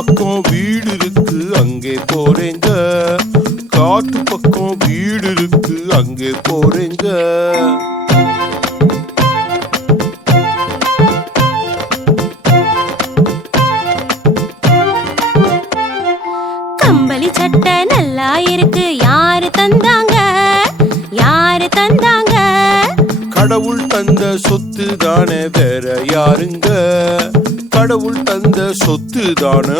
பக்கம் வீடு இருக்கு அங்கே போறேங்க, காட்டு பக்கம் வீடு இருக்கு அங்கே போறேங்க. கம்பளி சட்டை நல்லா இருக்கு, யாரு தந்தாங்க, யாரு தந்தாங்க? கடவுள் தந்த சொத்து தானே வேற யாருங்க, கடவுள் தந்த சொத்து தானே.